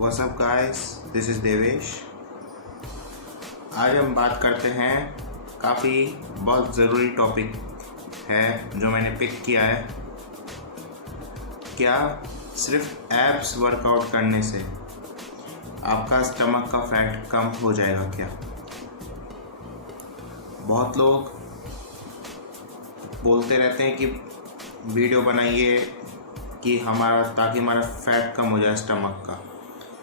What's up guys, this is Devesh. आज हम बात करते हैं, बहुत ज़रूरी टॉपिक है जो मैंने पिक किया है। क्या सिर्फ एब्स वर्कआउट करने से आपका स्टमक का फैट कम हो जाएगा क्या? बहुत लोग बोलते रहते हैं कि वीडियो बनाइए कि ताकि हमारा फैट कम हो जाए स्टमक का।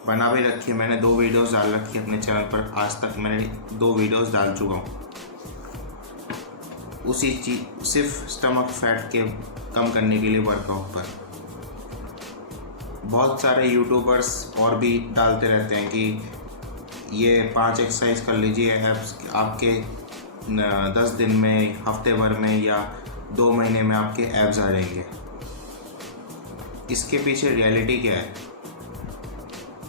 बना भी रखी है, मैंने 2 वीडियोस डाल रखी है अपने चैनल पर। आज तक मैंने 2 वीडियोस डाल चुका हूँ उसी चीज़, सिर्फ स्टमक फैट के कम करने के लिए वर्कआउट पर। बहुत सारे यूट्यूबर्स और भी डालते रहते हैं कि ये 5 एक्सरसाइज कर लीजिए, एब्स आपके 10 दिन में, हफ्ते भर में या 2 महीने में आपके एब्स आ जाएंगे। इसके पीछे रियलिटी क्या है?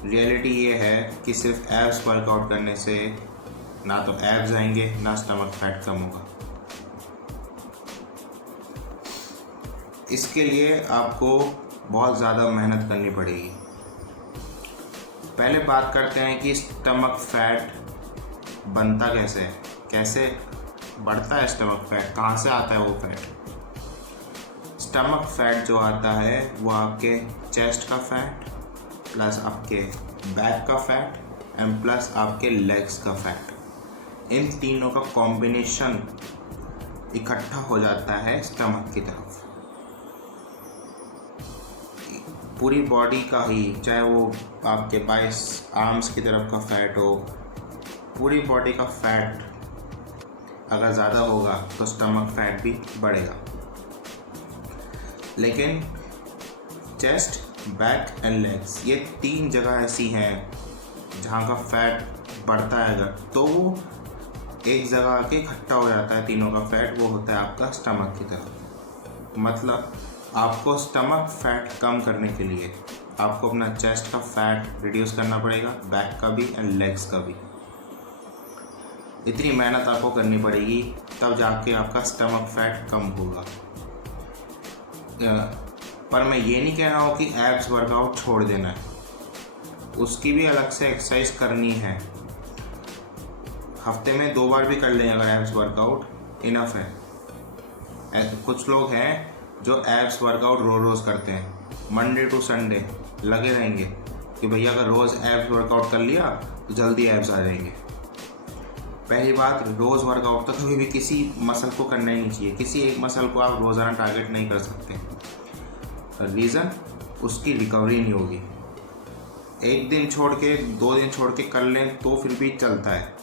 रियलिटी ये है कि सिर्फ एब्स वर्कआउट करने से ना तो एब्स आएंगे ना स्टमक फैट कम होगा। इसके लिए आपको बहुत ज़्यादा मेहनत करनी पड़ेगी। पहले बात करते हैं कि स्टमक फैट बनता कैसे है, कैसे बढ़ता है स्टमक फैट, कहाँ से आता है वो फैट। स्टमक फैट जो आता है वो आपके चेस्ट का फैट प्लस आपके बैक का फैट एंड प्लस आपके लेग्स का फैट, इन तीनों का कॉम्बिनेशन इकट्ठा हो जाता है स्टमक की तरफ। पूरी बॉडी का ही, चाहे वो आपके बाइस आर्म्स की तरफ का फैट हो, पूरी बॉडी का फैट अगर ज़्यादा होगा तो स्टमक फैट भी बढ़ेगा। लेकिन चेस्ट, बैक एंड लेग्स, ये 3 जगह ऐसी हैं जहाँ का फैट बढ़ता है अगर, तो वो एक जगह आके इकट्ठा हो जाता है तीनों का फैट, वो होता है आपका स्टमक की तरफ। मतलब आपको स्टमक फैट कम करने के लिए आपको अपना चेस्ट का फैट रिड्यूस करना पड़ेगा, बैक का भी एंड लेग्स का भी। इतनी मेहनत आपको करनी पड़ेगी, तब जाके आपका स्टमक फैट कम होगा। पर मैं ये नहीं कह रहा हूँ कि एब्स वर्कआउट छोड़ देना है, उसकी भी अलग से एक्सरसाइज करनी है। हफ्ते में 2 बार भी कर लें अगर एब्स वर्कआउट, इनफ है। कुछ लोग हैं जो एब्स वर्कआउट रोज़ करते हैं, मंडे टू संडे लगे रहेंगे कि भैया अगर रोज़ एब्स वर्कआउट कर लिया तो जल्दी एब्स आ जाएंगे। पहली बात, रोज़ वर्कआउट तो कभी भी किसी मसल को करना ही नहीं चाहिए। किसी एक मसल को आप रोज़ाना टारगेट नहीं कर सकते। रीज़न, उसकी रिकवरी नहीं होगी। 1 दिन छोड़ के 2 दिन छोड़ के कर लें तो फिर भी चलता है,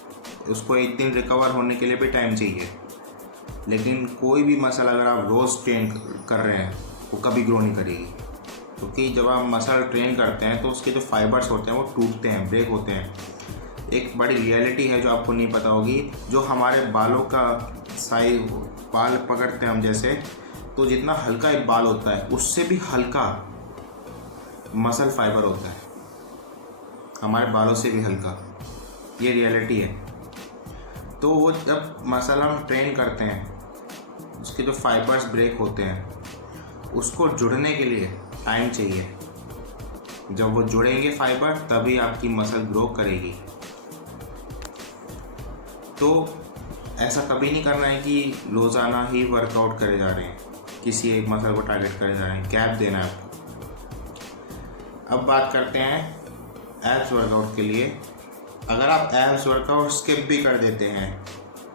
उसको 1 दिन रिकवर होने के लिए भी टाइम चाहिए। लेकिन कोई भी मसल अगर आप रोज़ ट्रेन कर रहे हैं वो कभी ग्रो नहीं करेगी, क्योंकि जब आप मसल ट्रेन करते हैं तो उसके जो फाइबर्स होते हैं वो टूटते हैं, ब्रेक होते हैं। एक बड़ी रियलिटी है जो आपको नहीं पता होगी, जो हमारे बालों का साइज, बाल पकड़ते हैं हम जैसे, तो जितना हल्का एक बाल होता है उससे भी हल्का मसल फाइबर होता है, हमारे बालों से भी हल्का। ये रियलिटी है। तो वो जब मसल हम ट्रेन करते हैं, उसके जो फाइबर्स ब्रेक होते हैं, उसको जुड़ने के लिए टाइम चाहिए। जब वो जुड़ेंगे फाइबर तभी आपकी मसल ग्रो करेगी। तो ऐसा कभी नहीं करना है कि रोज़ाना ही वर्कआउट करे जा रहे हैं, किसी एक मसल को टारगेट करे जा रहे हैं, गैप देना है आपको। अब बात करते हैं एब्स वर्कआउट के लिए। अगर आप एब्स वर्कआउट स्किप भी कर देते हैं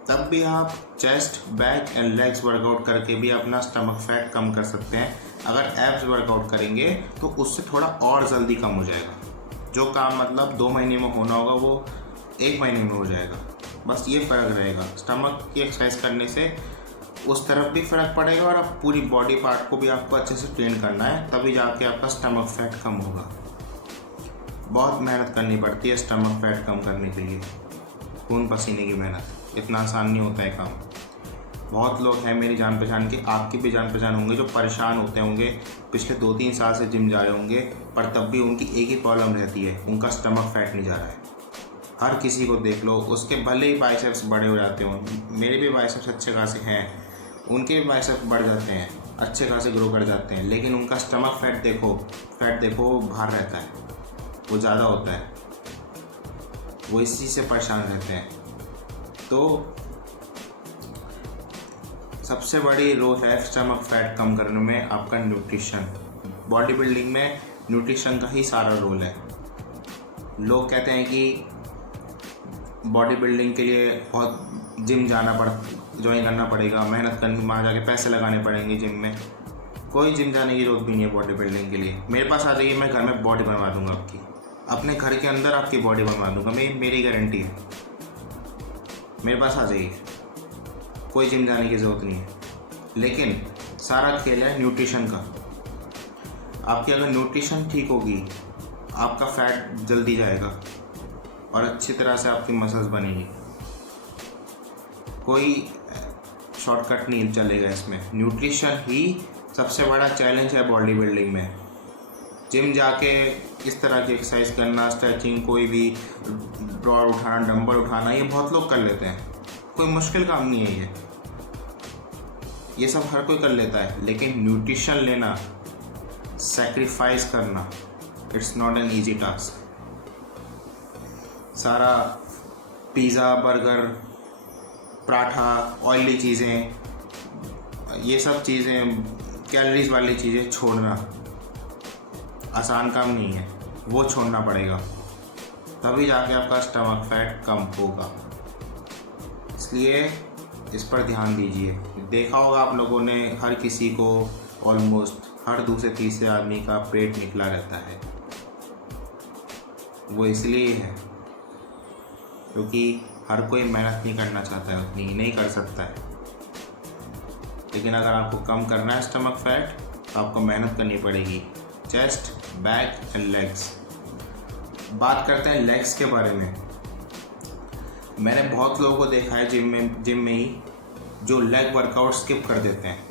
तब भी आप chest, back and legs workout करके भी अपना स्टमक फैट कम कर सकते हैं। अगर एब्स वर्कआउट करेंगे तो उससे थोड़ा और जल्दी कम हो जाएगा। जो काम मतलब 2 महीने में होना होगा वो 1 महीने में हो जाएगा। बस ये फ़र्क रहेगा। स्टमक की एक्सरसाइज करने से उस तरफ भी फ़र्क पड़ेगा और आप पूरी बॉडी पार्ट को भी आपको अच्छे से ट्रेन करना है, तभी जाके आपका स्टमक फैट कम होगा। बहुत मेहनत करनी पड़ती है स्टमक फैट कम करने के लिए, खून पसीने की मेहनत, इतना आसान नहीं होता है काम। बहुत लोग हैं मेरी जान पहचान के, आपकी भी जान पहचान होंगे, जो परेशान होते होंगे, पिछले 2-3 साल से जिम जा रहे होंगे, पर तब भी उनकी एक ही प्रॉब्लम रहती है, उनका स्टमक फैट नहीं जा रहा है। हर किसी को देख लो, उसके भले ही बाइसेप्स बड़े हो जाते हों, मेरे भी बाइसेप्स अच्छे खासे हैं, उनके बाइसेप बढ़ जाते हैं, अच्छे खासे ग्रो कर जाते हैं, लेकिन उनका स्टमक फैट देखो बाहर रहता है, वो ज़्यादा होता है, वो इसी से परेशान रहते हैं। तो सबसे बड़ी रोल है स्टमक फैट कम करने में आपका न्यूट्रिशन। बॉडी बिल्डिंग में न्यूट्रिशन का ही सारा रोल है। लोग कहते हैं कि बॉडी बिल्डिंग के लिए बहुत जिम ज्वाइन करना पड़ेगा, मेहनत करनी, वहाँ जाके पैसे लगाने पड़ेंगे जिम में। कोई जिम जाने की जरूरत भी नहीं है बॉडी बिल्डिंग के लिए। मेरे पास आ जाइए, मैं घर में बॉडी बनवा दूंगा आपकी, अपने घर के अंदर आपकी बॉडी बनवा दूंगा, मेरी गारंटी है। मेरे पास आ जाइए, कोई जिम जाने की ज़रूरत नहीं है। लेकिन सारा खेल है न्यूट्रिशन का। आपकी अगर न्यूट्रिशन ठीक होगी, आपका फैट जल्दी जाएगा और अच्छी तरह से आपकी मसल्स बनेगी। कोई शॉर्टकट नहीं चलेगा इसमें। न्यूट्रिशन ही सबसे बड़ा चैलेंज है बॉडी बिल्डिंग में। जिम जाके इस तरह की एक्सरसाइज करना, स्ट्रेचिंग, कोई भी रॉड उठाना, डंबल उठाना, ये बहुत लोग कर लेते हैं। कोई मुश्किल काम नहीं है ये सब हर कोई कर लेता है। लेकिन न्यूट्रिशन लेना, सैक्रिफाइस करना, it's not an easy task. सारा पिज़्ज़ा, बर्गर, पराठा, ऑयली चीज़ें, ये सब चीज़ें, कैलोरीज वाली चीज़ें छोड़ना आसान काम नहीं है। वो छोड़ना पड़ेगा, तभी जाके आपका स्टमक फैट कम होगा। इसलिए इस पर ध्यान दीजिए। देखा होगा आप लोगों ने, हर किसी को ऑलमोस्ट हर दूसरे तीसरे आदमी का पेट निकला रहता है। वो इसलिए है क्योंकि हर कोई मेहनत नहीं करना चाहता है, उतनी नहीं कर सकता है। लेकिन अगर आपको कम करना है स्टमक फैट, तो आपको मेहनत करनी पड़ेगी। Chest, back and legs. बात करते हैं लेग्स के बारे में। मैंने बहुत लोगों को देखा है जिम में ही जो लेग वर्कआउट स्किप कर देते हैं।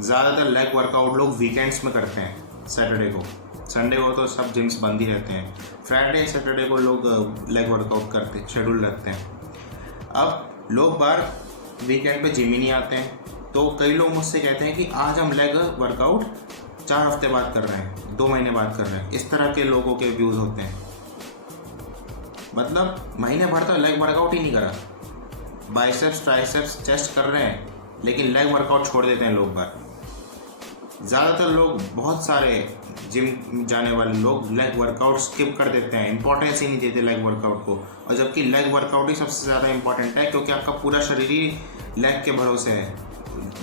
ज़्यादातर लेग वर्कआउट लोग वीकेंड्स में करते हैं, सैटरडे को। संडे को तो सब जिम्स बंद ही रहते हैं। फ्राइडे सैटरडे को लोग लेग वर्कआउट करते, शेड्यूल रखते हैं। अब लोग बार वीकेंड पे जिम ही नहीं आते हैं, तो कई लोग मुझसे कहते हैं कि आज हम लेग वर्कआउट 4 हफ्ते बाद कर रहे हैं, 2 महीने बाद कर रहे हैं। इस तरह के लोगों के व्यूज़ होते हैं। मतलब महीने भर तो लेग वर्कआउट ही नहीं करा, बाइसेप्स, ट्राइसेप्स, चेस्ट कर रहे हैं, लेकिन लेग वर्कआउट छोड़ देते हैं लोग बार। ज़्यादातर लोग, बहुत सारे जिम जाने वाले लोग लेग वर्कआउट स्किप कर देते हैं, इंपॉर्टेंस ही नहीं देते लेग वर्कआउट को। और जबकि लेग वर्कआउट ही सबसे ज़्यादा इंपॉर्टेंट है, क्योंकि आपका पूरा शरीर ही लेग के भरोसे है।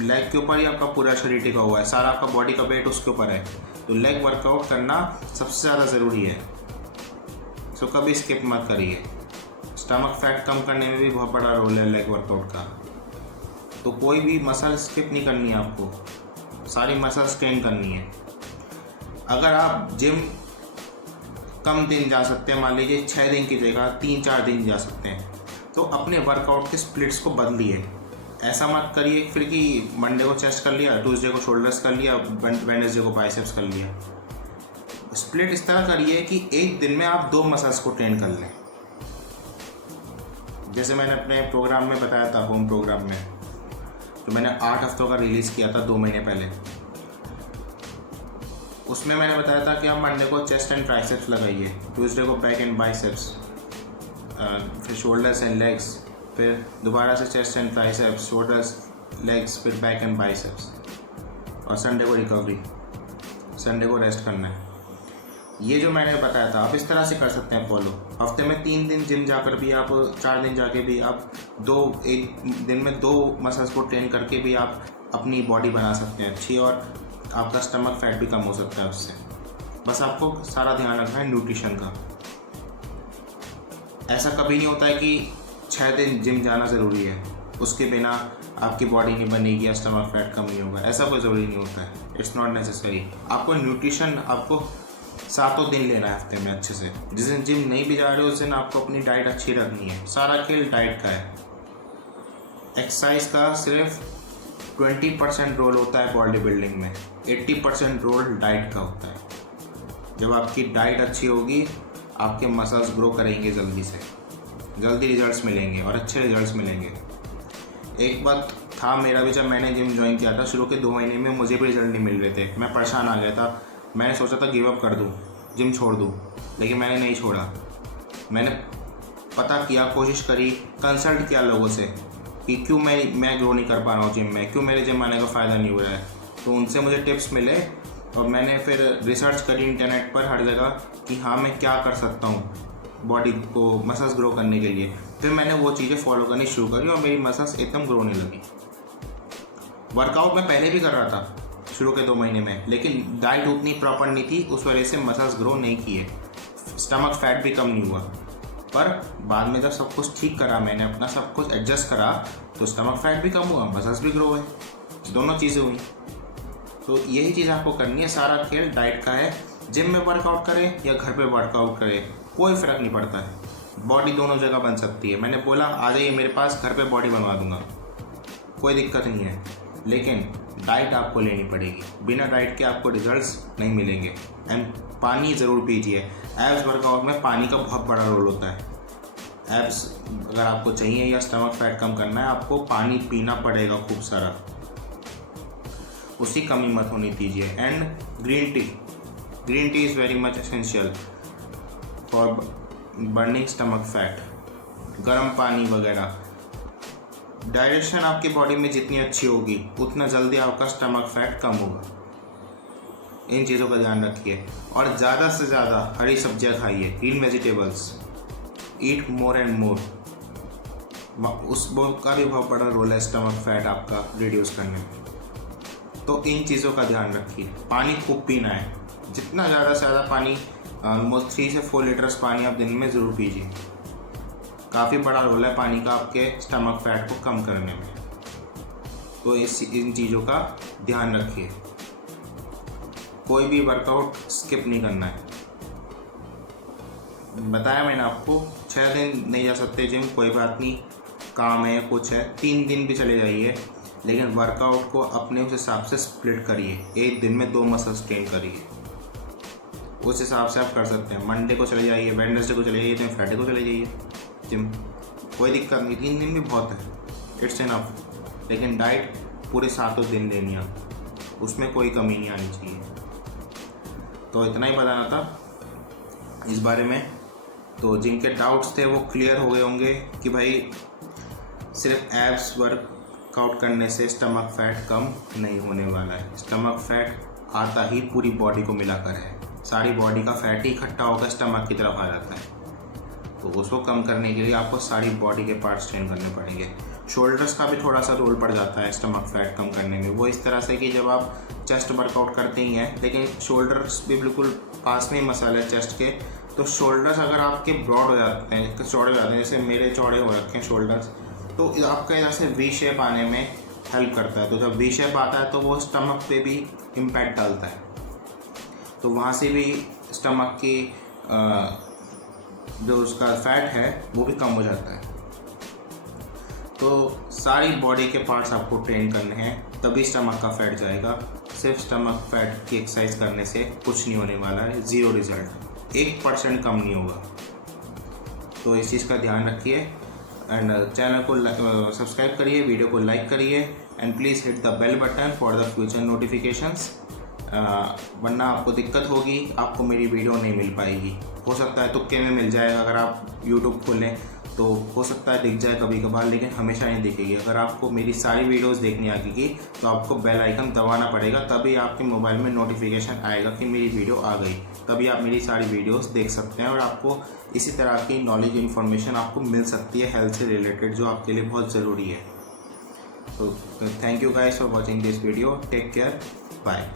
लेग के ऊपर ही आपका पूरा शरीर टिका हुआ है, सारा आपका बॉडी का वेट उसके ऊपर है। तो लेग वर्कआउट करना सबसे ज़्यादा ज़रूरी है। सो कभी स्किप मत करिए। स्टमक फैट कम करने में भी बहुत बड़ा रोल है लेग वर्कआउट का। तो कोई भी मसल स्किप नहीं करनी है आपको, सारी मसल ट्रेन करनी है। अगर आप जिम कम दिन जा सकते हैं, मान लीजिए 6 दिन की जगह 3-4 दिन जा सकते हैं, तो अपने वर्कआउट के स्प्लिट्स को बदलिए। ऐसा मत करिए फिर कि मंडे को चेस्ट कर लिया, ट्यूसडे को शोल्डर्स कर लिया, वेडनेसडे को बाइसेप्स कर लिया। स्प्लिट इस तरह करिए कि एक दिन में आप 2 मसल्स को ट्रेन कर लें। जैसे मैंने अपने प्रोग्राम में बताया था, होम प्रोग्राम में, तो मैंने 8 हफ्तों का रिलीज़ किया था 2 महीने पहले। उसमें मैंने बताया था कि आप मंडे को चेस्ट एंड ट्राइसेप्स लगाइए, ट्यूसडे को बैक एंड बाइसेप्स, फिर शोल्डर्स एंड लेग्स, फिर दोबारा से chest and triceps, shoulders, legs, फिर बैक एंड बाइसेप्स, और संडे को रिकवरी, संडे को रेस्ट करना है। ये जो मैंने बताया था आप इस तरह से कर सकते हैं फॉलो। हफ्ते में 3 दिन जिम जाकर भी आप, 4 दिन जाके भी आप एक दिन में 2 मसल्स को ट्रेन करके भी आप अपनी बॉडी बना सकते हैं अच्छी, और आपका स्टमक फैट भी कम हो सकता है उससे। बस आपको सारा ध्यान रखना है न्यूट्रिशन का। ऐसा कभी नहीं होता है कि 6 दिन जिम जाना ज़रूरी है, उसके बिना आपकी बॉडी नहीं बनेगी या स्टमक फैट कम नहीं होगा। ऐसा कोई ज़रूरी नहीं होता है, इट्स नॉट नेसेसरी। आपको न्यूट्रिशन आपको 7 दिन लेना है हफ्ते में अच्छे से। जिस दिन जिम नहीं भी जा रहे हो उस दिन आपको अपनी डाइट अच्छी रखनी है। सारा खेल डाइट का है। एक्सरसाइज का सिर्फ 20% रोल होता है बॉडी बिल्डिंग में, 80% रोल डाइट का होता है। जब आपकी डाइट अच्छी होगी, आपके मसल्स ग्रो करेंगे जल्दी से, जल्दी रिजल्ट्स मिलेंगे और अच्छे रिजल्ट्स मिलेंगे। एक बात था मेरा भी। जब मैंने जिम ज्वाइन किया था शुरू के 2 महीने में मुझे भी रिजल्ट नहीं मिल रहे थे, मैं परेशान आ गया था। मैंने सोचा था गिव अप कर दूँ, जिम छोड़ दूँ, लेकिन मैंने नहीं छोड़ा। मैंने पता किया, कोशिश करी, कंसल्ट किया लोगों से कि क्यों मैं ग्रो नहीं कर पा रहा हूँ जिम में, क्यों मेरे जिम आने का फ़ायदा नहीं हो रहा है। तो उनसे मुझे टिप्स मिले और मैंने फिर रिसर्च करी इंटरनेट पर हर जगह कि हाँ मैं क्या कर सकता हूँ बॉडी को मसल्स ग्रो करने के लिए। फिर मैंने वो चीज़ें फॉलो करनी शुरू करी और मेरी मसल्स एकदम ग्रो होने लगी। वर्कआउट मैं पहले भी कर रहा था शुरू के 2 महीने में, लेकिन डाइट उतनी प्रॉपर नहीं थी, उस वजह से मसल्स ग्रो नहीं किए, स्टमक फैट भी कम नहीं हुआ। पर बाद में जब सब कुछ ठीक करा, मैंने अपना सब कुछ एडजस्ट करा, तो स्टमक फैट भी कम हुआ, मसल्स भी ग्रो हुए, दोनों चीज़ें हुई। तो यही चीज़ आपको करनी है। सारा खेल डाइट का है। जिम में वर्कआउट करें या घर पे वर्कआउट करें, कोई फ़र्क नहीं पड़ता है। बॉडी दोनों जगह बन सकती है। मैंने बोला आ जाइए मेरे पास, घर पे बॉडी बनवा दूंगा, कोई दिक्कत नहीं है। लेकिन डाइट आपको लेनी पड़ेगी, बिना डाइट के आपको रिजल्ट्स नहीं मिलेंगे। एंड पानी ज़रूर पीजिए। एब्स वर्कआउट में पानी का बहुत बड़ा रोल होता है। एब्स अगर आपको चाहिए या स्टमक फैट कम करना है, आपको पानी पीना पड़ेगा खूब सारा, उसकी कमी मत होनी दीजिए। And green tea is very much essential for burning stomach fat. गर्म पानी वगैरह, डाइजेशन आपकी बॉडी में जितनी अच्छी होगी उतना जल्दी आपका स्टमक फैट कम होगा। इन चीज़ों का ध्यान रखिए और ज़्यादा से ज़्यादा हरी सब्जियां खाइए, green vegetables, eat more and more. वो का भी बहुत बड़ा रोल है स्टमक फैट आपका रिड्यूस करने में। तो इन चीज़ों का ध्यान रखिए। पानी खूब पीना है, जितना ज़्यादा से ज़्यादा पानी, ऑलमोस्ट 3 से 4 लीटर्स पानी आप दिन में ज़रूर पीजिए। काफ़ी बड़ा रोल है पानी का आपके स्टमक फैट को कम करने में। तो इन चीज़ों का ध्यान रखिए। कोई भी वर्कआउट स्किप नहीं करना है। बताया मैंने आपको, 6 दिन नहीं जा सकते जिम, कोई बात नहीं, काम है कुछ है, 3 दिन भी चले जाइए, लेकिन वर्कआउट को अपने उस हिसाब से स्प्लिट करिए। एक दिन में 2 मसल्स ट्रेन करिए, उस हिसाब से आप कर सकते हैं। मंडे को चले जाइए, वेडनेसडे को चले जाइए, तो फ्राइडे को चले जाइए जिम, कोई दिक्कत नहीं। 3 दिन भी बहुत है, इट्स इनफ। लेकिन डाइट पूरे 7 दिन लेनी है, उसमें कोई कमी नहीं आनी चाहिए। तो इतना ही बताना था इस बारे में। तो जिनके डाउट्स थे वो क्लियर हो गए होंगे कि भाई सिर्फ एब्स वर्कआउट करने से स्टमक फैट कम नहीं होने वाला है। स्टमक फैट आता ही पूरी बॉडी को मिलाकर है, सारी बॉडी का फैट ही इकट्ठा होकर स्टमक की तरफ आ जाता है। तो उसको कम करने के लिए आपको सारी बॉडी के पार्ट्स ट्रेन करने पड़ेंगे। शोल्डर्स का भी थोड़ा सा रोल पड़ जाता है स्टमक फैट कम करने में। वो इस तरह से कि जब आप चेस्ट वर्कआउट करते ही हैं, लेकिन शोल्डर्स भी बिल्कुल पास में ही मसल है चेस्ट के, तो शोल्डर्स अगर आपके ब्रॉड हो जाते हैं, चौड़े हो जाते हैं, जैसे मेरे चौड़े हो रखे हैं शोल्डर्स, तो आपका इधर से वी शेप आने में हेल्प करता है। तो जब वी शेप आता है तो वो स्टमक पे भी इम्पैक्ट डालता है, तो वहाँ से भी स्टमक की जो उसका फैट है वो भी कम हो जाता है। तो सारी बॉडी के पार्ट्स आपको ट्रेन करने हैं, तभी स्टमक का फैट जाएगा। सिर्फ स्टमक फैट की एक्सरसाइज करने से कुछ नहीं होने वाला है, 0 रिजल्ट, 1% कम नहीं होगा। तो इस चीज़ का ध्यान रखिए एंड चैनल को सब्सक्राइब करिए, वीडियो को लाइक करिए and please hit the bell button for the future notifications. वरना आपको दिक्कत होगी, आपको मेरी वीडियो नहीं मिल पाएगी। हो सकता है तुक्के में मिल जाएगा, अगर आप यूट्यूब खोलें तो हो सकता है दिख जाए कभी कभार, लेकिन हमेशा नहीं दिखेगी। अगर आपको मेरी सारी वीडियोस देखनी आएगी तो आपको बेल आइकन दबाना पड़ेगा, तभी आपके मोबाइल में नोटिफिकेशन आएगा कि मेरी वीडियो आ गई, तभी आप मेरी सारी वीडियोस देख सकते हैं और आपको इसी तरह की नॉलेज इन्फॉर्मेशन आपको मिल सकती है हेल्थ से रिलेटेड, जो आपके लिए बहुत ज़रूरी है। तो thank you guys for watching this video, take care, bye.